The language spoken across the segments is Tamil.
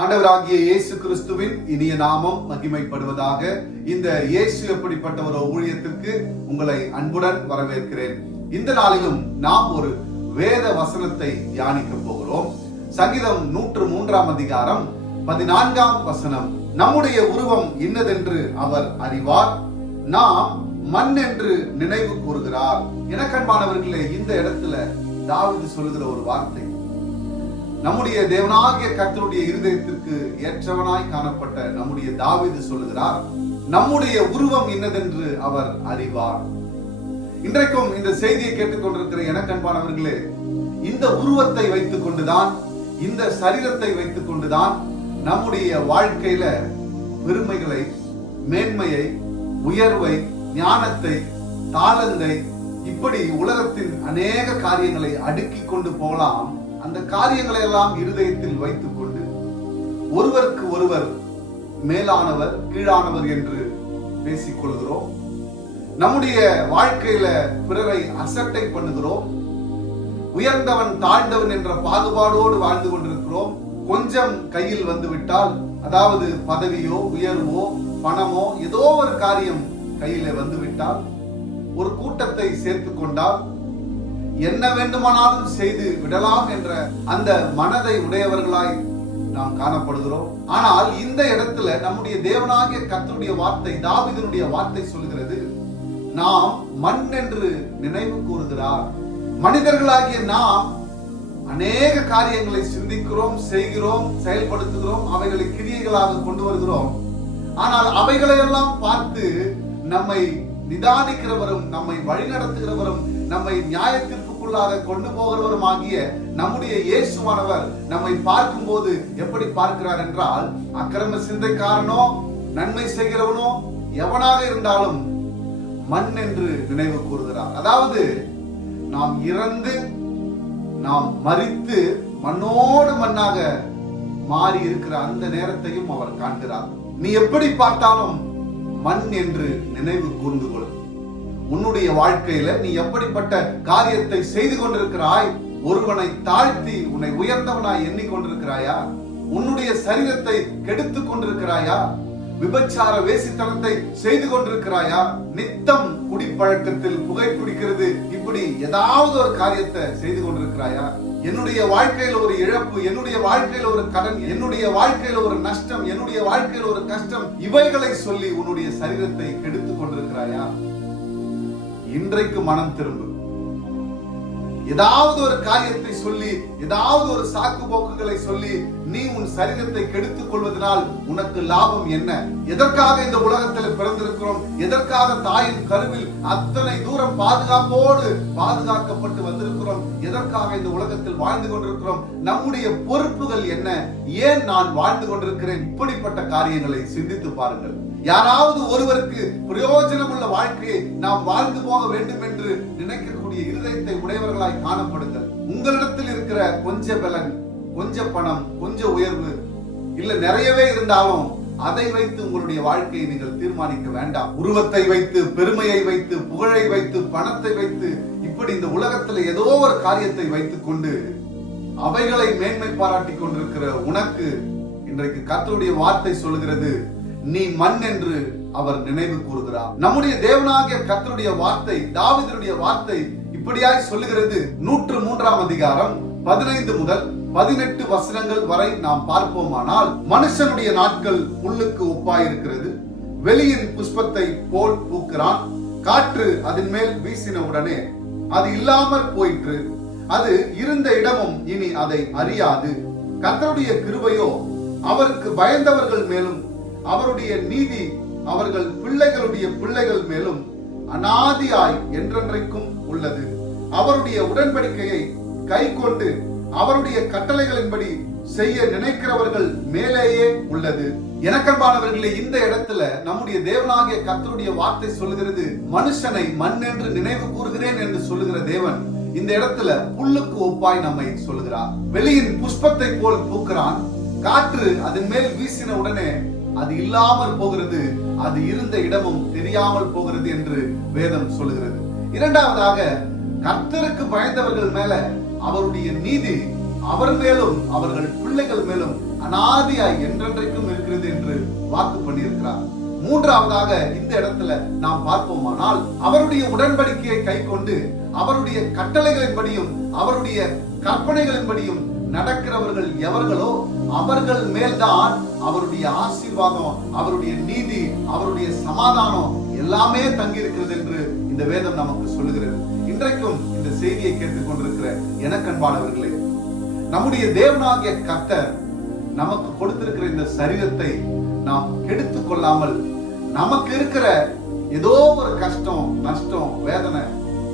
ஆண்டவராகிய இயேசு கிறிஸ்துவின் இனிய நாமம் மகிமைப்படுவதாக இந்த இயேசு எப்படிப்பட்ட ஒரு ஊழியத்திற்கு உங்களை அன்புடன் வரவேற்கிறேன். இந்த நாளிலும் நாம் ஒரு வேத வசனத்தை தியானிக்க போகிறோம். சங்கீதம் நூற்று மூன்றாம் அதிகாரம் பதினான்காம் வசனம். நம்முடைய உருவம் இன்னதென்று அவர் அறிவார் நாம் மண் என்று நினைவு கூறுகிறார். எனக்கன்பானவர்களே இந்த இடத்துல தாவது சொல்லுகிற ஒரு வார்த்தை நம்முடைய தேவனாகிய கர்த்தருடைய இருதயத்திற்கு ஏற்றவனாய் காணப்பட்ட நம்முடைய தாவிது சொல்லுகிறார் நம்முடைய உருவம் என்னதென்று அவர் அறிவார். இன்றைக்கும் இந்த செய்தியை கேட்டுக்கொண்டிருக்கிற எனக்கன்பானவர்களே இந்த உருவத்தை வைத்துக் கொண்டுதான் இந்த சரீரத்தை வைத்துக் கொண்டுதான் நம்முடைய வாழ்க்கையில பெருமைகளை மேன்மையை உயர்வை ஞானத்தை தாளந்தை இப்படி உலகத்தின் அநேக காரியங்களை அடுக்கி கொண்டு போகலாம். அந்த காரியங்களை எல்லாம் இருதயத்தில் வைத்துக் கொண்டு ஒருவருக்கு ஒருவர் மேலானவர் கீழானவர் என்று பேசிக் கொள்கிறோம் நம்முடைய வாழ்க்கையில பிறரை அசட்டை பண்ணுகிறோம். உயர்ந்தவன் தாழ்ந்தவன் என்ற பாகுபாடோடு வாழ்ந்து கொண்டிருக்கிறோம். கொஞ்சம் கையில் வந்து விட்டால் அதாவது பதவியோ உயர்வோ பணமோ ஏதோ ஒரு காரியம் கையில வந்து விட்டால் ஒரு கூட்டத்தை சேர்த்து கொண்டால் என்ன வேண்டுமானாலும் செய்து விடலாம் என்ற அந்த மனதை உடையவர்களாய் நாம் காணப்படுகிறோம். ஆனால் இந்த இடத்துல நம்முடைய தேவனாகிய கர்த்தருடைய வார்த்தை தாவிதனுடைய வார்த்தை சொல்கிறது நாம் மண் என்று நினைவு கூறுகிறார். மனிதர்களாகிய நாம் அநேக காரியங்களை சிந்திக்கிறோம் செய்கிறோம் செயல்படுத்துகிறோம் அவைகளை கிரியைகளாக கொண்டு வருகிறோம். ஆனால் அவைகளையெல்லாம் பார்த்து நம்மை நிதானிக்கிறவரும் நம்மை வழிநடத்துகிறவரும் நம்மை நியாயத்திற்குள்ளாக கொண்டு போகிறவருமாகிய நம்முடைய இயேசுவானவர் நம்மை பார்க்கும்போது எப்படி பார்க்கிறார் என்றால் அக்கிரம சிந்தைக்காரனோ நன்மை செய்கிறவனோ எவனாக இருந்தாலும் மண் என்று நினைவு கூறுகிறார். அதாவது நாம் இறந்து நாம் மறித்து மண்ணோடு மண்ணாக மாறி இருக்கிற அந்த நேரத்தையும் அவர் காண்கிறார். நீ எப்படி பார்த்தாலும் மண் என்று நினைவு கூர்ந்து கொள். உன்னுடைய வாழ்க்கையில நீ எப்படிப்பட்ட காரியத்தை செய்து கொண்டிருக்கிறாய்? ஒருவனை தாழ்த்தி உன்னை உயர்ந்தவனாய் எண்ணிக்கொண்டிருக்கிறாயா? உன்னுடைய சரீரத்தை கெடுத்து கொண்டிருக்கிறாயா? விபச்சார வேசித்தனத்தை செய்து கொண்டிருக்கிறாயா? நித்தம் குடிப்பழக்கத்தில் புகை பிடிக்கிறது. இப்படி ஏதாவது ஒரு காரியத்தை செய்து கொண்டிருக்கிறாயா? என்னுடைய வாழ்க்கையில ஒரு இழப்பு என்னுடைய வாழ்க்கையில ஒரு கடன் என்னுடைய வாழ்க்கையில ஒரு நஷ்டம் என்னுடைய வாழ்க்கையில ஒரு கஷ்டம் இவைகளை சொல்லி உன்னுடைய சரீரத்தை கெடுத்து கொண்டிருக்கிறாயா? இன்றைக்கு மனம் திரும்பு ஏதாவது ஒரு காரியத்தை சொல்லி ஏதாவது ஒரு சாக்கு போக்குகளை சொல்லி நீ உன் சரீரத்தை கெடுத்துக் கொள்வதனால் உனக்கு லாபம் என்ன? எதற்காக இந்த உலகத்தில் பிறந்திருக்கிறோம்? எதற்காக தாயின் கருவில் அத்தனை தூரம் பாதுகாப்போடு பாதுகாக்கப்பட்டு வந்திருக்கிறோம்? எதற்காக இந்த உலகத்தில் வாழ்ந்து கொண்டிருக்கிறோம்? நம்முடைய பொறுப்புகள் என்ன? ஏன் நான் வாழ்ந்து கொண்டிருக்கிறேன்? இப்படிப்பட்ட காரியங்களை சிந்தித்து பாருங்கள். யாராவது ஒருவருக்கு பிரயோஜனம் உள்ள வாழ்க்கையை நாம் வாழ்ந்து போக வேண்டும் என்று நினைக்கக்கூடிய இருதயத்தை உடையவர்களாய் காணப்படுங்கள். உங்களிடத்தில் இருக்கிற கொஞ்ச பலன் கொஞ்ச பணம் கொஞ்ச உயர்வு இல்ல நிறையவே இருந்தாலும் அதை வைத்து உங்களுடைய வாழ்க்கையை நீங்கள் தீர்மானிக்க வேண்டாம். உருவத்தை வைத்து பெருமையை வைத்து புகழை வைத்து பணத்தை வைத்து இப்படி இந்த உலகத்துல ஏதோ ஒரு காரியத்தை வைத்துக் கொண்டு அவைகளை மேன்மை பாராட்டி கொண்டிருக்கிற உனக்கு இன்றைக்கு கத்தருடைய வார்த்தை சொல்லுகிறது. நீ மண் என்று அவர் நினைவு கூறுகிறார். நம்முடைய தேவனாகிய கத்தருடைய வார்த்தை தாவிதனுடைய வார்த்தை இப்படியாய் சொல்லுகிறது. நூற்று மூன்றாம் அதிகாரம் பதினைந்து முதல் பதினெட்டு வசனங்கள் வரை நாம் பார்ப்போமானால் மனுஷனுடைய நாட்கள் புல்லுக்கு ஒப்பாயிருக்கிறது. வெளியின் புஷ்பத்தை போல் பூக்கிறான். காற்று அதன் மேல் வீசின உடனே அது இல்லாமற் போயிற்று. அது இருந்த இடமும் இனி அதை அறியாது. கத்தருடைய கிருபையோ அவருக்கு பயந்தவர்கள் மேலும் அவருடைய நீதி அவர்கள் பிள்ளைகளுடைய பிள்ளைகள் மேலும் அனாதியாய் என்றென்றைக்கும் உள்ளது. அவருடைய உடன்படிக்கையை கை கொண்டு அவருடைய கட்டளைகளின்படி செய்ய நினைக்கிறவர்கள் மேலேயே உள்ளது. எனக்கன்பானவர்களே இந்த இடத்துல நம்முடைய தேவனாகிய கர்த்தருடைய வார்த்தை சொல்லுகிறது மனுஷனை மண் என்று நினைவு கூறுகிறேன் என்று சொல்லுகிற தேவன் இந்த இடத்துல புல்லுக்கு ஒப்பாய் நம்மை சொல்லுகிறார். வெளியின் புஷ்பத்தை போல் பூக்கிறான். காற்று அதன் மேல் வீசின உடனே அது இல்லாமல் போகிறது அது இருந்த இடமும் தெரியாமல் போகிறது என்று வேதம் சொல்லுகிறது. இரண்டாவதாக கர்த்தருக்கு பயந்தவர்கள் மேல அவருடைய நீதி அவர் மேலும் அவர்கள் பிள்ளைகள் மேலும் அனாதியாய் என்றென்றைக்கும் இருக்கிறது என்று வாக்கு பண்ணியிருக்கிறார். மூன்றாவதாக இந்த இடத்துல நாம் பார்ப்போமானால் அவருடைய உடன்படிக்கையை கை கொண்டு அவருடைய கட்டளைகளின்படியும் அவருடைய கற்பனைகளின்படியும் நடக்கிறவர்கள் எவர்களோ அவர்கள் மேல்தான் அவருடைய ஆசீர்வாதம் அவருடைய நீதி அவருடைய சமாதானம் எல்லாமே தங்கி இருக்கிறது என்று இந்த வேதம் நமக்கு சொல்லுகிறது. இன்றைக்கும் இந்த செய்தியை கேட்டுக் கொண்டிருக்கிற எனக்கன்பானவர்களே நம்முடைய தேவனாகிய கர்த்தர் நமக்கு கொடுத்திருக்கிற இந்த சரீரத்தை நாம் கெடுத்து கொள்ளாமல் நமக்கு இருக்கிற ஏதோ ஒரு கஷ்டம் நஷ்டம் வேதனை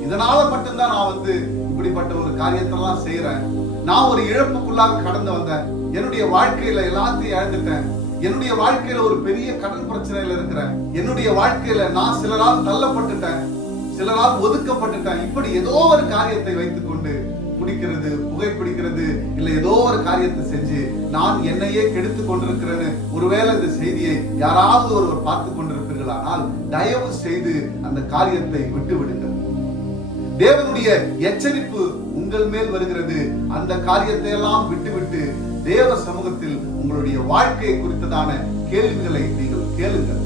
இதனால மட்டும்தான் நான் வந்து இப்படிப்பட்ட ஒரு காரியத்தெல்லாம் செய்யறேன் நான் ஒரு இழப்புக்குள்ளாக கடந்து வந்தேன். என்னுடைய வாழ்க்கையில எல்லாத்தையும் இழந்துட்டேன். என்னுடைய வாழ்க்கையில ஒரு பெரிய கடன் பிரச்சனையில இருக்கிறேன். என்னுடைய வாழ்க்கையில நான் சிலரால் தள்ளப்பட்டுட்டேன். சிலரால் ஒதுக்கப்பட்டுட்டேன். இப்படி ஏதோ ஒரு காரியத்தை வைத்துக்கொண்டு குடிக்கிறது புகைப்பிடிக்கிறது இல்ல ஏதோ ஒரு காரியத்தை செஞ்சு நான் என்னையே கெடுத்து கொண்டிருக்கிறேன்னு ஒருவேளை இந்த செய்தியை யாராவது ஒருவர் பார்த்து கொண்டிருப்பீர்களானால் தயவு செய்து அந்த காரியத்தை விட்டு விடுங்கள். தேவனுடைய எச்சரிப்பு உங்கள் மேல் வருகிறது. அந்த காரியத்தை எல்லாம் விட்டுவிட்டு தேவ சமூகத்தில் உங்களுடைய வாழ்க்கையை குறித்ததான கேள்விகளை நீங்கள் கேளுங்கள்.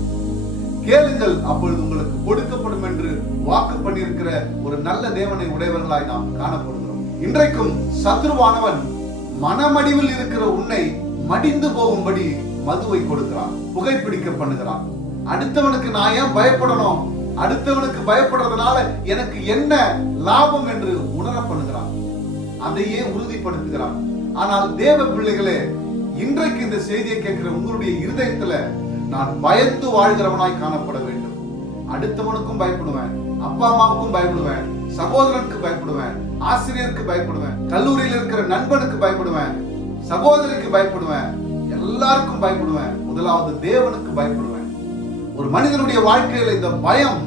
கேளுங்கள் அப்பொழுது உங்களுக்கு கொடுக்கப்படும் என்று வாக்கு பண்ணியிருக்கிற ஒரு நல்ல தேவனை உடையவர்களாய் நாம் காணப்படுகிறோம். இன்றைக்கும் சத்ருவானவன் மனமடிவில் இருக்கிற உன்னை மடிந்து போகும்படி மதுவை கொடுக்கிறான் புகைப்பிடிக்க பண்ணுகிறான். அடுத்தவனுக்கு நான் ஏன் பயப்படணும்? அடுத்தவனுக்கு பயப்படுறதுனால எனக்கு என்ன லாபம் என்று உணர பண்ணுகிறான். அதையே உறுதிப்படுத்துகிறான். ஆனால் தேவ பிள்ளைகளே இன்றைக்கு இந்த செய்தியை கேட்கிற உங்களுடைய இருதயத்துல நான் பயந்து வாழ்கிறவனாய் காணப்பட வேண்டும். அடுத்தவனுக்கும் பயப்படுவேன் அப்பா அம்மாவுக்கும் பயப்படுவேன் சகோதரனுக்கு பயப்படுவேன் ஆசிரியருக்கு பயப்படுவேன் கல்லூரியில் இருக்கிற நண்பனுக்கு பயப்படுவேன் சகோதரிக்கு பயப்படுவேன் எல்லாருக்கும் பயப்படுவேன் முதலாவது தேவனுக்கு பயப்படுவேன். ஒரு மனிதனுடைய வாழ்க்கையில இந்த பயம்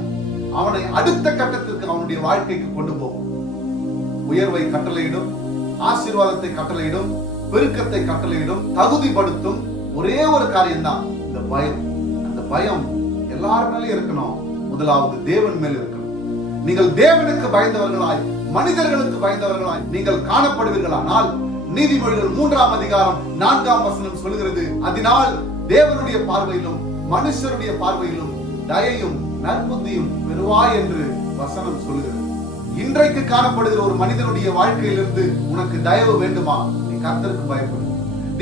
அவனை அடுத்த கட்டத்திற்கு அவனுடைய வாழ்க்கைக்கு கொண்டு போகும். உயர்வை கட்டளையிடும் ஆசீர்வாதத்தை கட்டளையிடும் பெருக்கத்தை கட்டளையிடும் தகுதிப்படுத்தும் ஒரே ஒரு காரியம்தான். இந்த பயம். அந்த பயம் எல்லார் மேலயும் இருக்கணும். முதலாவது தேவன் மேல் இருக்கணும். நீங்கள் தேவனுக்கு பயந்தவர்களாய் மனிதர்களுக்கு பயந்தவர்களாய் நீங்கள் காணப்படுவீர்களானால் நீதிமொழிகள் மூன்றாம் அதிகாரம் நான்காம் வசனம் சொல்கிறது அதனால் தேவனுடைய பார்வையிலும் மனுஷருடைய பார்வையிலும் தயையும் நற்புத்தியும் பெறுவாய் என்று வசனம் சொல்கிறது இன்றைக்கு காணப்படுகிற ஒரு மனிதனுடைய வாழ்க்கையிலிருந்து உனக்கு தயவு வேண்டுமா? நீ கர்த்தருக்கு பயப்படு.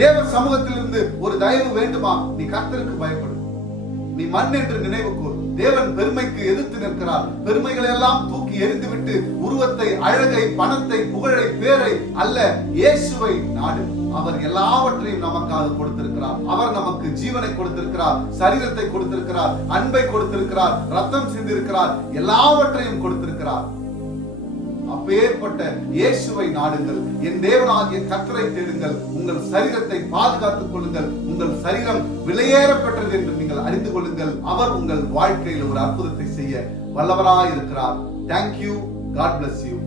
தேவ சமூகத்திலிருந்து ஒரு தயவு வேண்டுமா? நீ கர்த்தருக்கு பயப்படு. நீ மண் என்று நினைவு கூர் தேவன் பெருமைக்கு எதிர்த்து நிற்கிறார். பெருமைகளை எல்லாம் தூக்கி எறிந்துவிட்டு உருவத்தை அழகை பணத்தை புகழை பேரை அல்ல இயேசுவை நாடு. அவர் எல்லாவற்றையும் நமக்காக கொடுத்திருக்கிறார். அவர் நமக்கு ஜீவனை கொடுத்திருக்கிறார் சரீரத்தை கொடுத்திருக்கிறார் அன்பை கொடுத்திருக்கிறார் ரத்தம் சிந்திருக்கிறார் எல்லாவற்றையும் கொடுத்திருக்கிறார். அப்பேற்பட்ட இயேசுவை நாடுங்கள். என் தேவனாகிய கத்தரை தேடுங்கள். உங்கள் சரீரத்தை பாதுகாத்துக் கொள்ளுங்கள். உங்கள் சரீரம் விலையேறப்பட்டது என்று நீங்கள் அறிந்து கொள்ளுங்கள். அவர் உங்கள் வாழ்க்கையில் ஒரு அற்புதத்தை செய்ய வல்லவராய் இருக்கிறார் தேங்க்யூ காட் பிளஸ் யூ